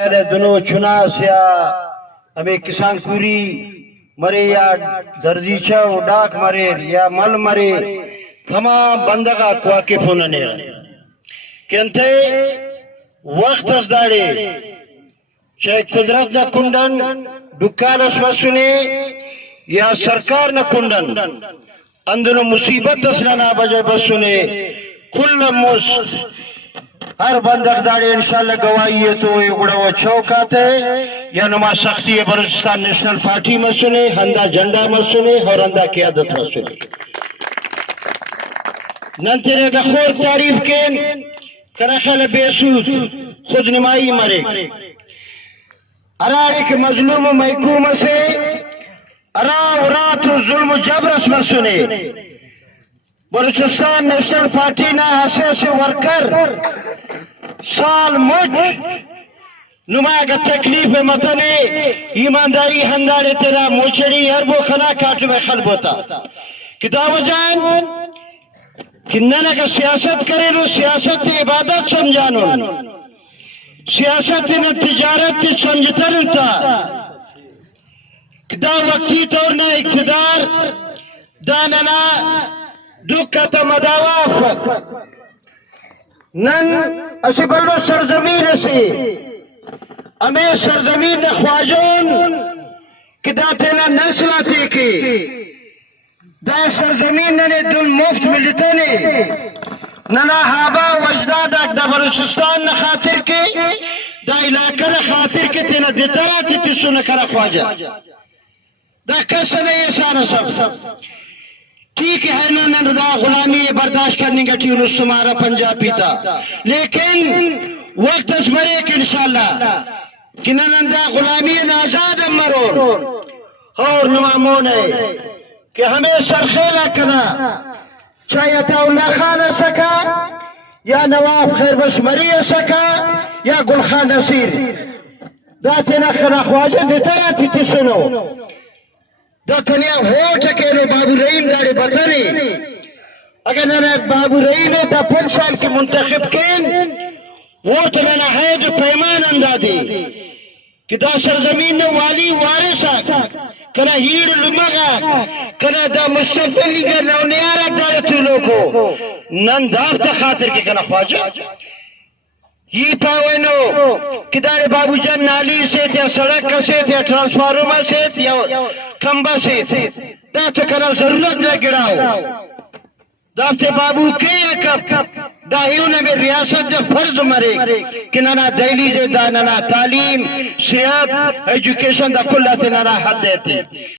دنو چناس یا ہمیں کسان کوری مرے یا درزیچہ و ڈاک مرے یا مل مرے تمام بندگا واقف ہونا نیرا کہ انتے وقت از داڑے چاہے قدرت نہ کنڈن دکان اس مسنے یا سرکار نہ کنڈن اندنو مصیبت اسنا بجائے بسنے کل موس ہر بندق داڑے انشاءاللہ گواہی ہے تو اگڑا وہ چوکات ہے یا نما سختی ہے بلوچستان نیشنل پارٹی مسنے ہندہ جنڈا مسنے اور ہندہ قیادت مسنے ننتنے کا خور تعریف کین کرخل بیسود خود نمائی مرے ارار ایک مظلوم و محکوم سے ارا و رات و ظلم و جبرس مسنے بلوچستان نیشنل پارٹی نا حسے سے ورکر سال مجھ نماغ تکلیف مطنے ایمانداری ہندارے تیرا موچڑی ہربو خنا کاٹو میں خلب ہوتا کتاب جان کننا کا سیاست کرے رو سیاست عبادت سمجھانو سیاست نہ تجارت سمجھتن تا دا وقتی طور نہ اقتدار داننا دکتا مداواف نن اسی بڑو سرزمین سے ہمیں سرزمین خواجون کہ داتینا نسلاتی کی دا سرزمین نے دل مفت ملتے نے ننا حابا وجدادا دا بلوچستان خاطر کے دا علاقہ خاطر کے تینا دیترا تیسو نکرا خواجہ دا کسا نہیں سانا سب ٹھیک ہے نا دا غلامی برداشت کرنے گا ٹیونس تمہارا پنجاب پیتا لیکن وقت اس بریک انشاءاللہ کہ نندا غلامی نازاد مرون اور نمامون ہے کہ ہمیں سرخیلہ کرنا چاہے عطاءاللہ خان سکا یا نواب خیر بشمری سکا یا گلخان نصیر داتنا خنا خواجہ دیتا رہتی تھی سنو داتنیا ووٹ کہنے بابو رحیم دارے بطنے اگر نانا بابو رحیم دا 5 سال کے منتخب کین ووٹ نانا ہے جو پیمان اندادے کہ دا سرزمین والی وارثا کنا ہیڑ لمگا کنا دا مستقبلی گر نونیارک دارے تو لوگو نن دافتا خاطر کے کنا خواجہ یہ پاوینو کہ دارے بابو جان نالی سے یا سڑک کا سے یا ٹرانسفارما سے یا کمبا سے دا تو کنا ضرورت نہ گڑاؤ دافتے بابو کے اکب دا ہیونے میں ریاست جا فرض مرے کہ ننا دہلی سے دا ننا تعلیم صحت ایجوکیشن دا کل لاتے ننا حد دیتے